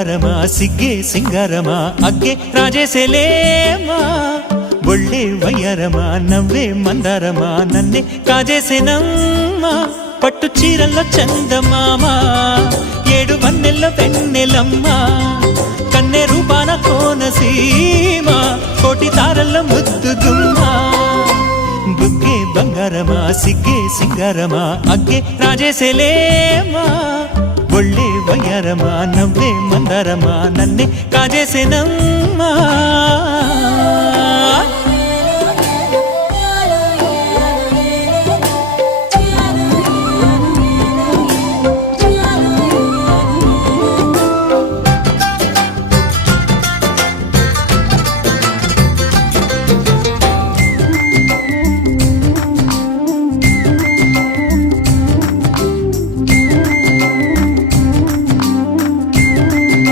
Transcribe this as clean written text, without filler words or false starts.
రమా సిగ్గే సింగారమా అగ్గే రాజేసేలేమా ఒళ్ళే వయ్యారమా నవ్వే మందారమా నన్నే కాజేసేనమ్మా పట్టు చీరల్లో చందమామా ఏడు వన్నెల్లో వెన్నెలమ్మా కన్నె రూపాన కోనసీమా కోటి తారల్లో ముద్దుగుమ్మా బుగ్గే బంగారమా సిగ్గే సింగారమా అగ్గే రాజేసేలేమా ఒళ్ళే వయ్యారమా నవ్వే మందారమా నన్నే కాజేసేనమ్మా